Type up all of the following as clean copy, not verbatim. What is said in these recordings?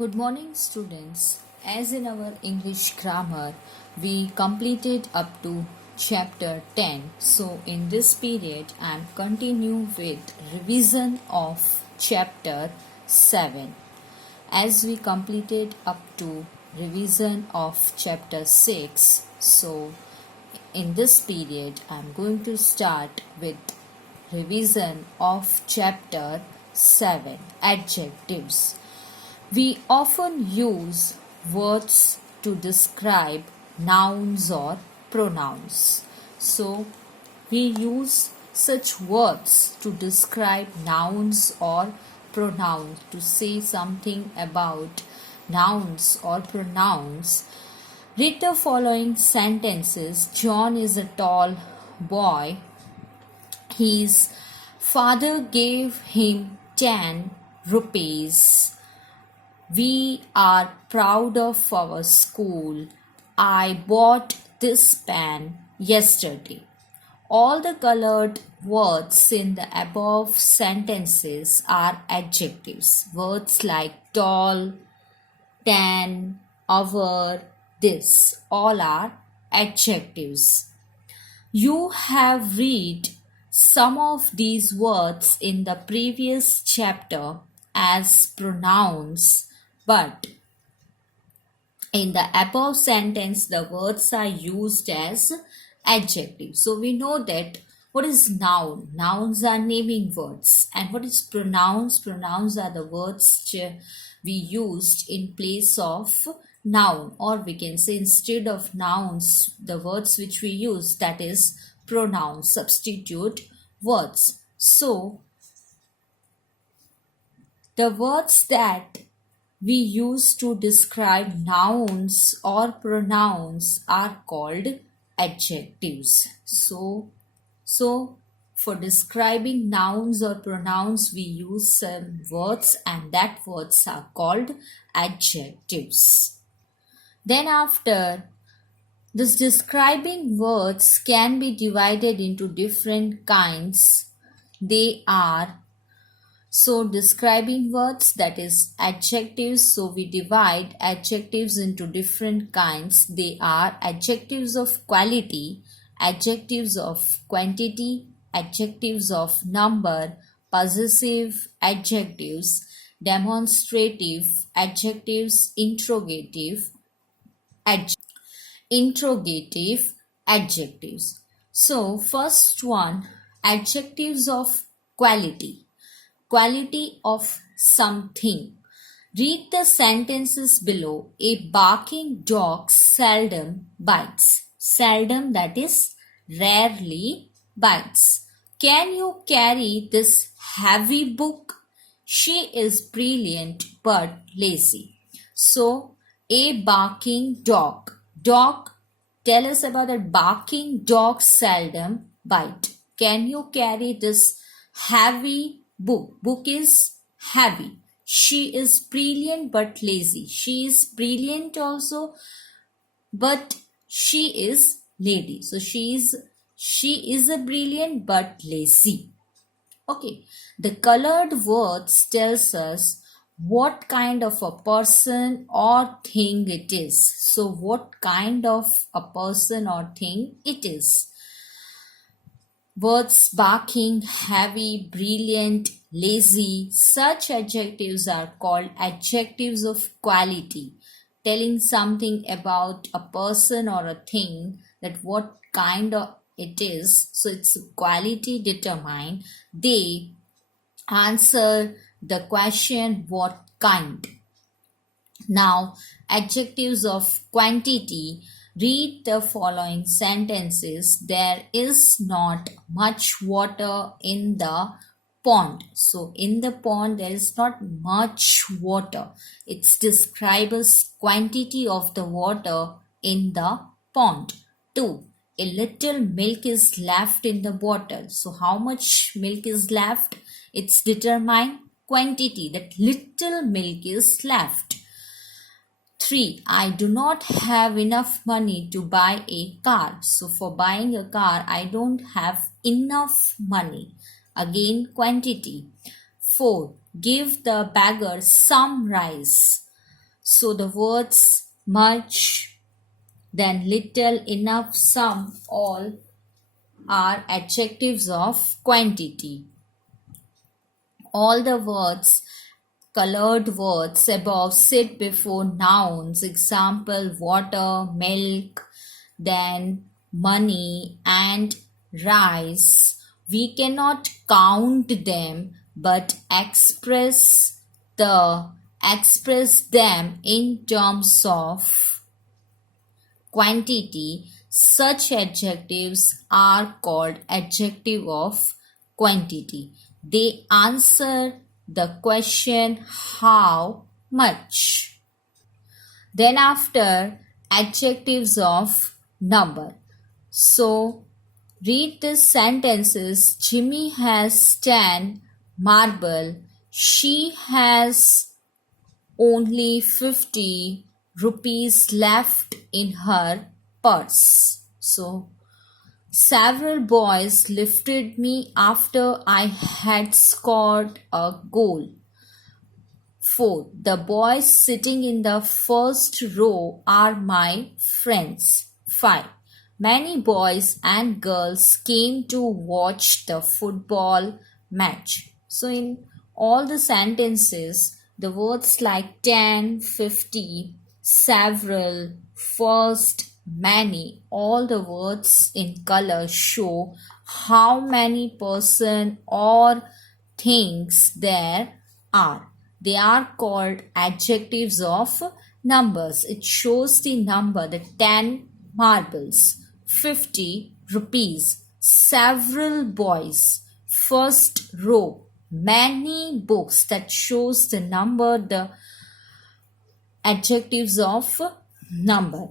Good morning, students. As in our English grammar, we completed up to chapter 10. So, in this period, I am continue with revision of chapter 7. As we completed up to revision of chapter 6, so in this period, I am going to start with revision of chapter 7, Adjectives. We often use words to describe nouns or pronouns. So, we use such words to describe nouns or pronouns, to say something about nouns or pronouns. Read the following sentences. John is a tall boy. His father gave him 10 rupees. We are proud of our school. I bought this pen yesterday. All the colored words in the above sentences are adjectives. Words like tall, tan, our, this, all are adjectives. You have read some of these words in the previous chapter as pronouns, but in the above sentence the words are used as adjectives. So we know that what is noun? Nouns are naming words. And what is pronouns? Pronouns are the words we used in place of noun, or we can say instead of nouns, the words which we use, that is pronouns, substitute words. So the words that we use to describe nouns or pronouns are called adjectives. So for describing nouns or pronouns, we use some words, and that words are called adjectives. Then after, this describing words can be divided into different kinds. They are describing words, that is adjectives. So we divide adjectives into different kinds. They are adjectives of quality, adjectives of quantity, adjectives of number, possessive adjectives, demonstrative adjectives, interrogative adjectives. So first one, adjectives of quality. Quality of something. Read the sentences below. A barking dog seldom bites. Seldom, that is rarely, bites. Can you carry this heavy book? She is brilliant but lazy. So, a barking dog. Dog, tell us about that. Barking dog seldom bite. Can you carry this heavy book? Book is heavy. She is brilliant but lazy. She is brilliant also, but she is lady. So she is a brilliant but lazy. Okay. The colored words tells us what kind of a person or thing it is. So what kind of a person or thing it is. Words barking, heavy, brilliant, lazy, such adjectives are called adjectives of quality, telling something about a person or a thing, that what kind of it is. So its quality determined. They answer the question what kind. Now, adjectives of quantity. Read the following sentences. There is not much water in the pond. So, in the pond, there is not much water. It's described as quantity of the water in the pond. 2. A little milk is left in the bottle. So, how much milk is left? It's determined quantity, that little milk is left. 3. I do not have enough money to buy a car. So for buying a car, I don't have enough money. Again, quantity. 4. Give the beggar some rice. So the words much, then little, enough, some, all are adjectives of quantity. All the words, colored words above sit before nouns. Example, water, milk, then money and rice. We cannot count them but express them in terms of quantity. Such adjectives are called adjective of quantity. They answer the question how much. Then after, adjectives of number. So read the sentences. Jimmy has 10 marble. She has only 50 rupees left in her purse. So several boys lifted me after I had scored a goal. 4. The boys sitting in the first row are my friends. 5. Many boys and girls came to watch the football match. So in all the sentences, the words like 10, 50, several, first, many, all the words in color show how many person or things there are. They are called adjectives of numbers. It shows the number, the 10 marbles, 50 rupees, several boys, first row, many books. That shows the number, the adjectives of number.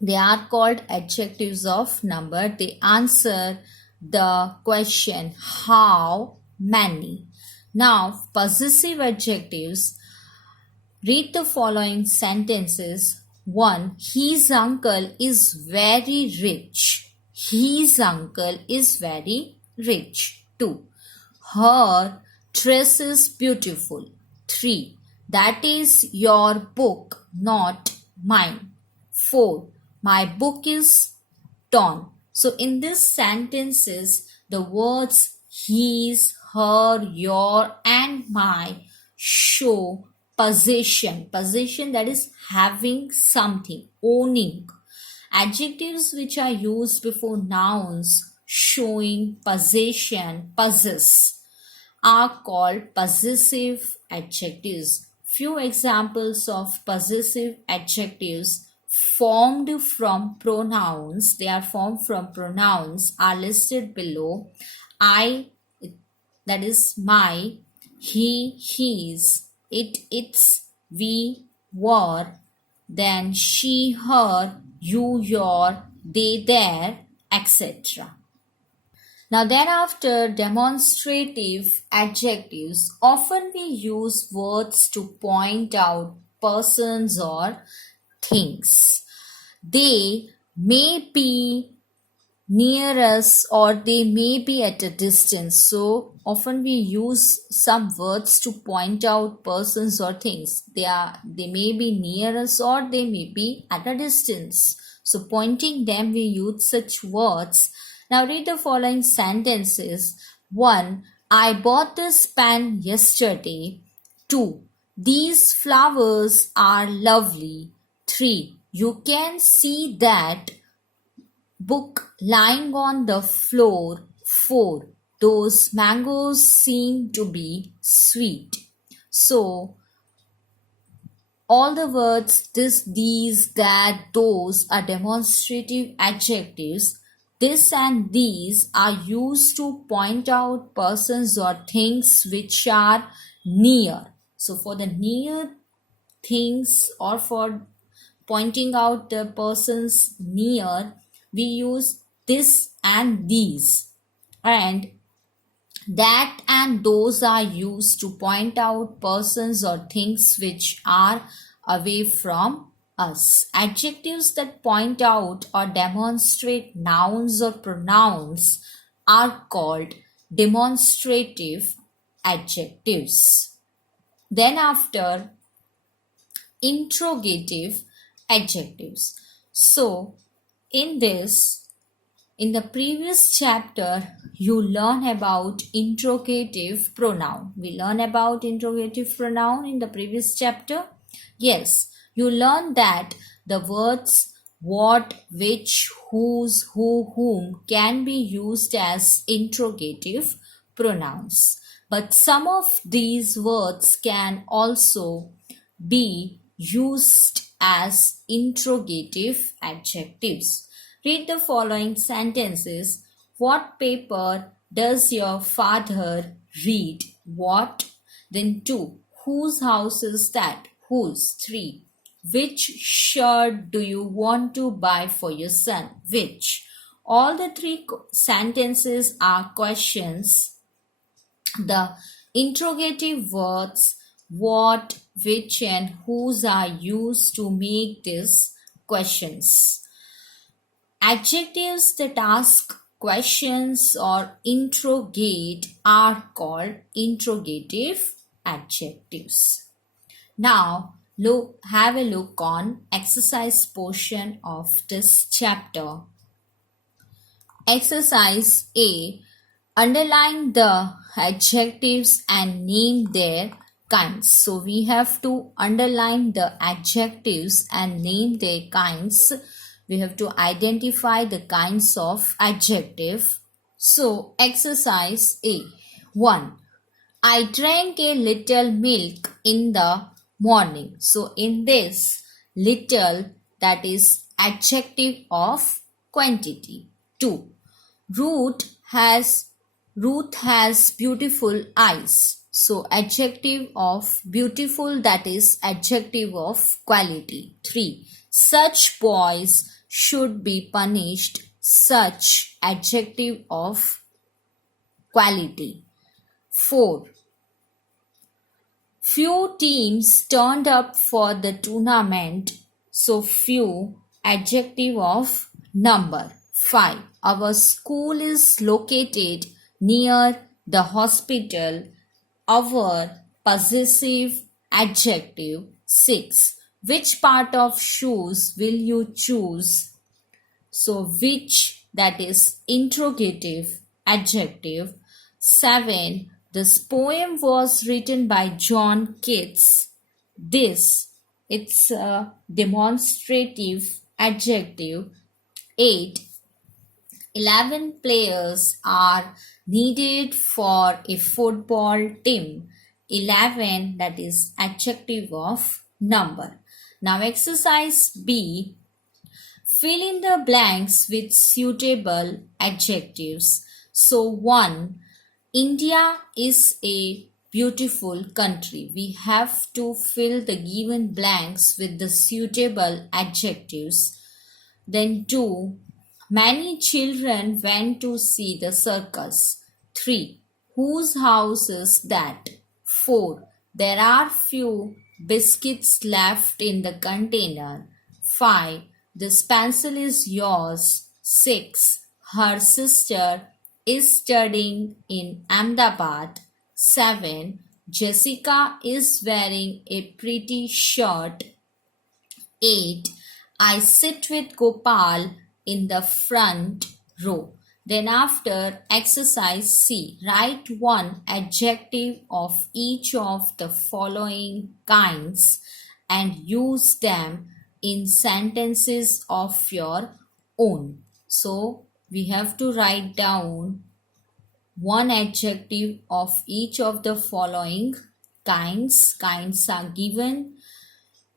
They are called adjectives of number. They answer the question how many. Now, possessive adjectives. Read the following sentences. 1. His uncle is very rich. His uncle is very rich. 2. Her dress is beautiful. 3. That is your book, not mine. 4. My book is torn. So in these sentences, the words his, her, your and my show possession. Possession, that is having something, owning. Adjectives which are used before nouns showing possession, possess, are called possessive adjectives. Few examples of possessive adjectives formed from pronouns, they are formed from pronouns, are listed below. I, that is my, he, his, it, its, we, were, then she, her, you, your, they, their, etc. Now then after, demonstrative adjectives. Often we use words to point out persons or things. They may be near us or they may be at a distance. So often we use some words to point out persons or things. They may be near us or they may be at a distance. So pointing them, we use such words. Now read the following sentences. 1. I bought this pen yesterday. 2. These flowers are lovely. 3. You can see that book lying on the floor. 4. Those mangoes seem to be sweet. So all the words this, these, that, those are demonstrative adjectives. This and these are used to point out persons or things which are near. So for the near things or for pointing out the persons near, we use this and these. And that and those are used to point out persons or things which are away from us. Adjectives that point out or demonstrate nouns or pronouns are called demonstrative adjectives. Then after, interrogative adjectives. So, in the previous chapter, you learn about interrogative pronoun. We learn about interrogative pronoun in the previous chapter. Yes, you learn that the words what, which, whose, who, whom can be used as interrogative pronouns. But some of these words can also be used as interrogative adjectives. Read the following sentences. What paper does your father read? What? Then 2. Whose house is that? Whose? 3. Which shirt do you want to buy for your son? Which? All the three sentences are questions. The interrogative words what, which, and whose are used to make these questions. Adjectives that ask questions or interrogate are called interrogative adjectives. Now, have a look on exercise portion of this chapter. Exercise A. Underline the adjectives and name their kinds. So we have to underline the adjectives and name their kinds. We have to identify the kinds of adjective. So exercise A. 1. I drank a little milk in the morning. So in this, little, that is adjective of quantity. 2. Ruth has beautiful eyes. So adjective of beautiful, that is adjective of quality. 3. Such boys should be punished. Such adjective of quality. 4. Few teams turned up for the tournament. So few, adjective of number. 5. Our school is located near the hospital. Our, possessive adjective. 6. Which part of shoes will you choose? So which, that is interrogative adjective. 7. This poem was written by John Keats. This, it's a demonstrative adjective. 8. 11 players are needed for a football team. 11, that is adjective of number. Now exercise B. Fill in the blanks with suitable adjectives. So 1. India is a beautiful country. We have to fill the given blanks with the suitable adjectives. Then 2. Many children went to see the circus. 3. Whose house is that? 4. There are few biscuits left in the container. 5. This pencil is yours. 6. Her sister is studying in Ahmedabad. 7. Jessica is wearing a pretty shirt. 8. I sit with Gopal in the front row. Then after exercise C, write one adjective of each of the following kinds and use them in sentences of your own. So we have to write down one adjective of each of the following kinds. Kinds are given,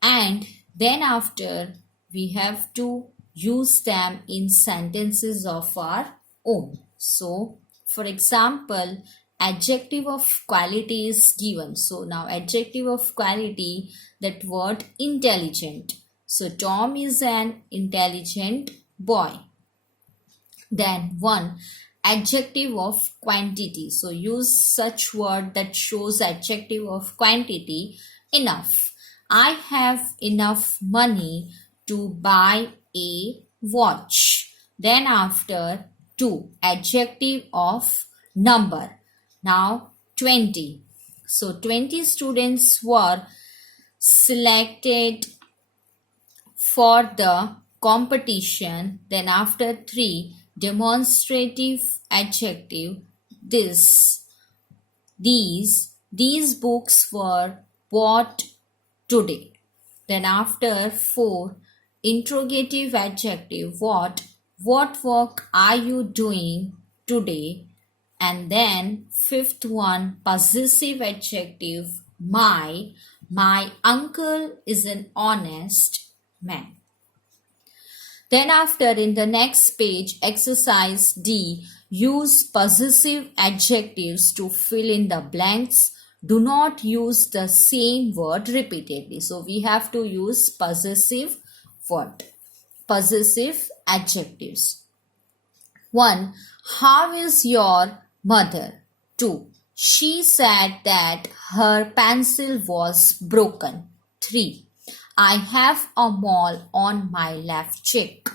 and then after we have to use them in sentences of our own. So, for example, adjective of quality is given. So, now adjective of quality, that word intelligent. So, Tom is an intelligent boy. Then 1. Adjective of quantity. So, use such word that shows adjective of quantity. Enough. I have enough money to buy a watch. Then after 2. Adjective of number. Now 20. So 20 students were selected for the competition. Then after 3, demonstrative adjective. These books were bought today. Then after 4, interrogative adjective. What work are you doing today? And then 5th one, possessive adjective. My uncle is an honest man. Then after, in the next page, exercise D, use possessive adjectives to fill in the blanks. Do not use the same word repeatedly. So we have to use possessive adjectives. 1. How is your mother? 2. She said that her pencil was broken. 3. I have a mole on my left cheek.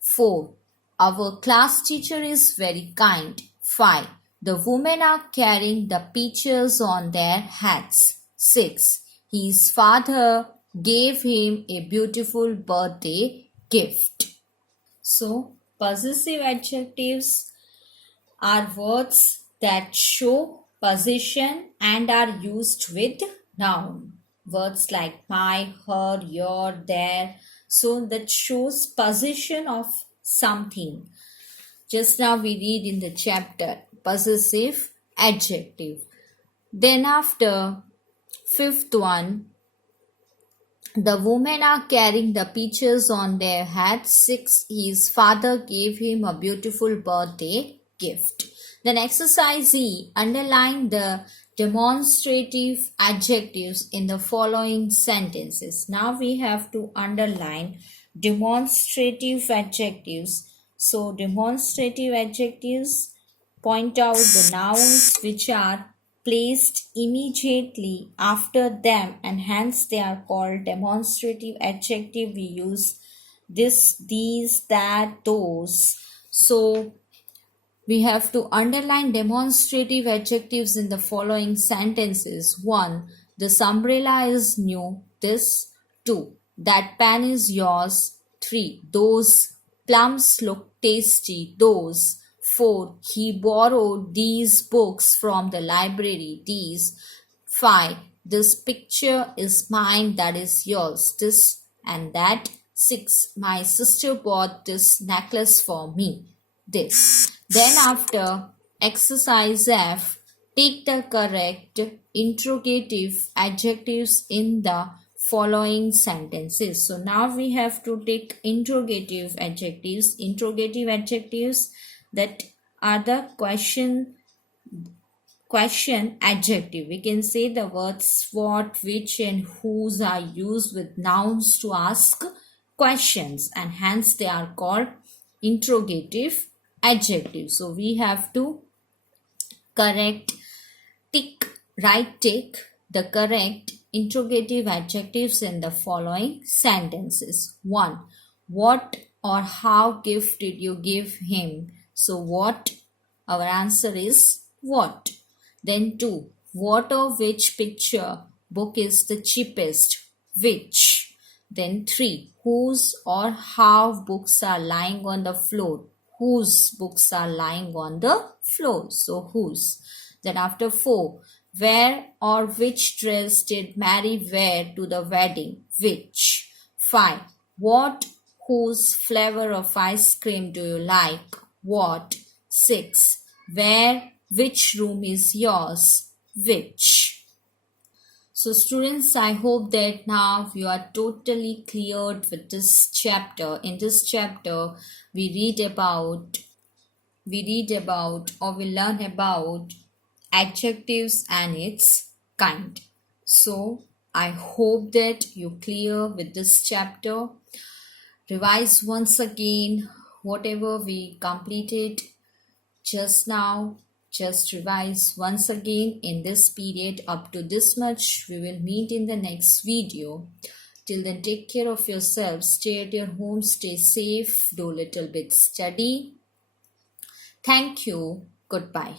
4. Our class teacher is very kind. 5. The women are carrying the peaches on their heads. 6. His father gave him a beautiful birthday gift. So, possessive adjectives are words that show possession and are used with noun. Words like my, her, your, their. So that shows possession of something. Just now we read in the chapter possessive adjective. Then after 5th one, the women are carrying the peaches on their heads. 6. His father gave him a beautiful birthday gift. Then exercise E, underline the demonstrative adjectives in the following sentences. Now we have to underline demonstrative adjectives. So demonstrative adjectives point out the nouns which are placed immediately after them, and hence they are called demonstrative adjective. We use this, these, that, those. So we have to underline demonstrative adjectives in the following sentences. 1. This umbrella is new. This. 2. That pen is yours. 3. Those plums look tasty. Those. 4. He borrowed these books from the library. These. 5. This picture is mine. That is yours. This and that. 6. My sister bought this necklace for me. This. Then after exercise F, take the correct interrogative adjectives in the following sentences. So now we have to take interrogative adjectives. Interrogative adjectives that are the question adjective. We can say the words what, which and whose are used with nouns to ask questions, and hence they are called interrogative adjectives. So we have to tick the correct interrogative adjectives in the following sentences. 1. What or how gift did you give him? So what? Our answer is what. Then 2. What or which picture book is the cheapest? Which? Then 3. Whose or how books are lying on the floor? Whose books are lying on the floor? So whose. Then after 4. Where or which dress did Mary wear to the wedding? Which. 5. What, whose flavor of ice cream do you like? What. 6. Where, which room is yours? Which. So students, I hope that now you are totally cleared with this chapter. In this chapter, we learn about adjectives and its kind. So I hope that you clear with this chapter. Revise once again whatever we completed just now. Just revise once again in this period up to this much. We will meet in the next video. Till then, take care of yourself. Stay at your home. Stay safe. Do a little bit study. Thank you. Goodbye.